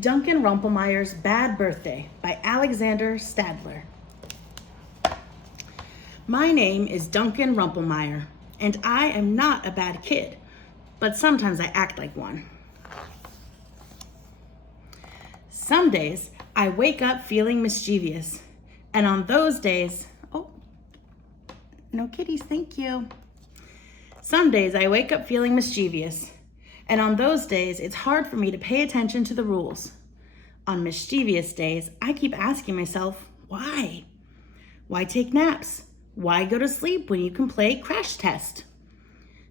Duncan Rumplemeyer's Bad Birthday by Alexander Stadler. My name is Duncan Rumplemeyer, and I am not a bad kid, but sometimes I act like one. Some days I wake up feeling mischievous, and on those days, no kitties, thank you. Some days I wake up feeling mischievous, and on those days it's hard for me to pay attention to the rules. On mischievous days, I keep asking myself, why? Why take naps? Why go to sleep when you can play crash test?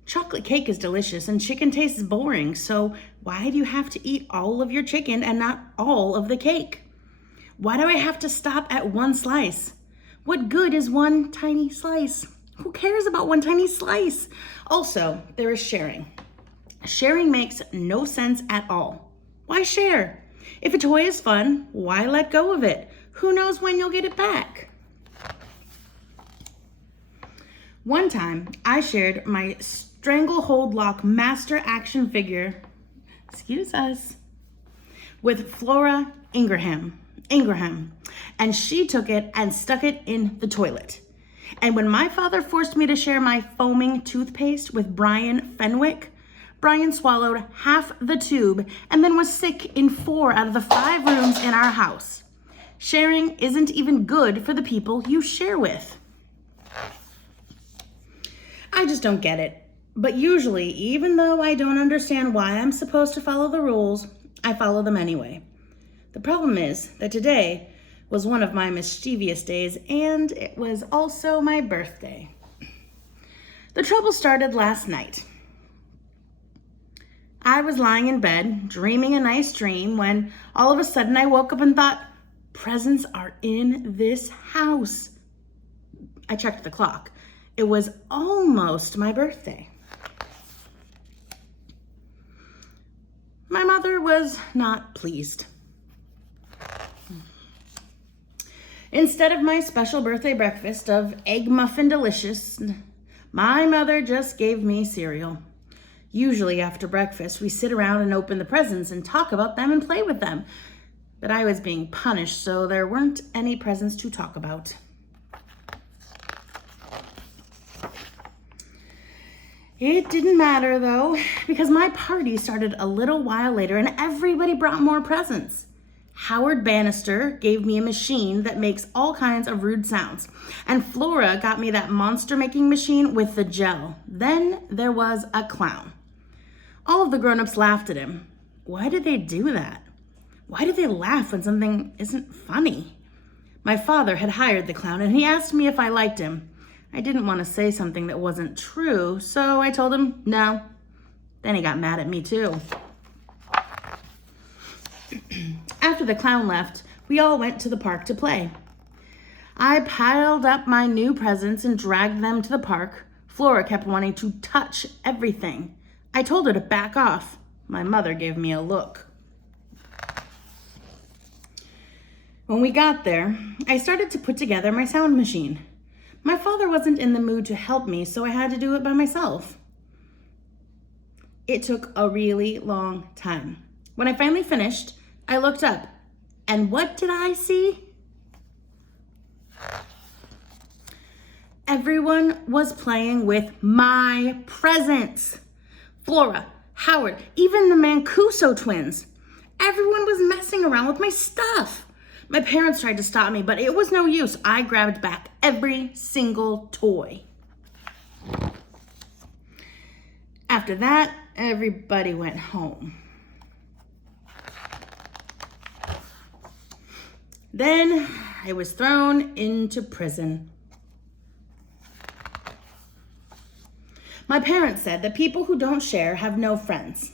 Chocolate cake is delicious and chicken tastes boring, so why do you have to eat all of your chicken and not all of the cake? Why do I have to stop at one slice? What good is one tiny slice? Who cares about one tiny slice? Also, there is sharing. Sharing makes no sense at all. Why share? If a toy is fun, why let go of it? Who knows when you'll get it back? One time, I shared my Stranglehold Lock Master Action Figure, excuse us, with Flora Ingraham, and she took it and stuck it in the toilet. And when my father forced me to share my foaming toothpaste with Brian Fenwick, Brian swallowed half the tube and then was sick in 4 out of the 5 rooms in our house. Sharing isn't even good for the people you share with. I just don't get it. But usually, even though I don't understand why I'm supposed to follow the rules, I follow them anyway. The problem is that today was one of my mischievous days, and it was also my birthday. The trouble started last night. I was lying in bed, dreaming a nice dream, when all of a sudden I woke up and thought, presents are in this house. I checked the clock. It was almost my birthday. My mother was not pleased. Instead of my special birthday breakfast of egg muffin delicious, my mother just gave me cereal. Usually after breakfast, we sit around and open the presents and talk about them and play with them. But I was being punished, so there weren't any presents to talk about. It didn't matter though, because my party started a little while later and everybody brought more presents. Howard Bannister gave me a machine that makes all kinds of rude sounds, and Flora got me that monster-making machine with the gel. Then there was a clown. All of the grown-ups laughed at him. Why did they do that? Why do they laugh when something isn't funny? My father had hired the clown, and he asked me if I liked him. I didn't want to say something that wasn't true, so I told him no. Then he got mad at me too. After the clown left, we all went to the park to play. I piled up my new presents and dragged them to the park. Flora kept wanting to touch everything. I told her to back off. My mother gave me a look. When we got there, I started to put together my sound machine. My father wasn't in the mood to help me, so I had to do it by myself. It took a really long time. When I finally finished, I looked up, and what did I see? Everyone was playing with my presents. Flora, Howard, even the Mancuso twins. Everyone was messing around with my stuff. My parents tried to stop me, but it was no use. I grabbed back every single toy. After that, everybody went home. Then I was thrown into prison. My parents said that people who don't share have no friends.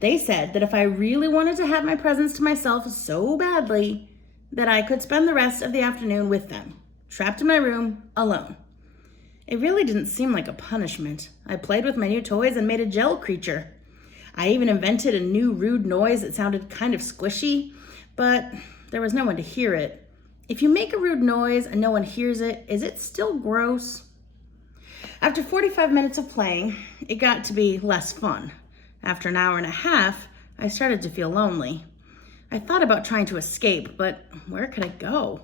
They said that if I really wanted to have my presents to myself so badly, that I could spend the rest of the afternoon with them, trapped in my room, alone. It really didn't seem like a punishment. I played with my new toys and made a gel creature. I even invented a new rude noise that sounded kind of squishy, but there was no one to hear it. If you make a rude noise and no one hears it, is it still gross? After 45 minutes of playing, it got to be less fun. After an hour and a half, I started to feel lonely. I thought about trying to escape, but where could I go?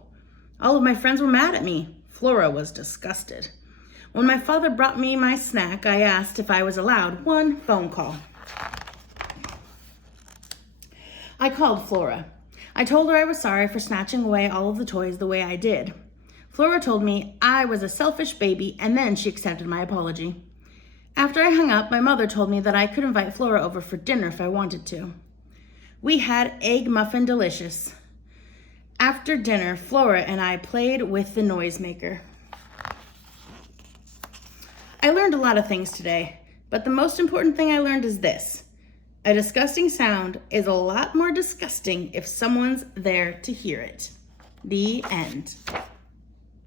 All of my friends were mad at me. Flora was disgusted. When my father brought me my snack, I asked if I was allowed one phone call. I called Flora. I told her I was sorry for snatching away all of the toys the way I did. Flora told me I was a selfish baby, and then she accepted my apology. After I hung up, my mother told me that I could invite Flora over for dinner if I wanted to. We had egg muffin delicious. After dinner, Flora and I played with the noisemaker. I learned a lot of things today, but the most important thing I learned is this. A disgusting sound is a lot more disgusting if someone's there to hear it. The end.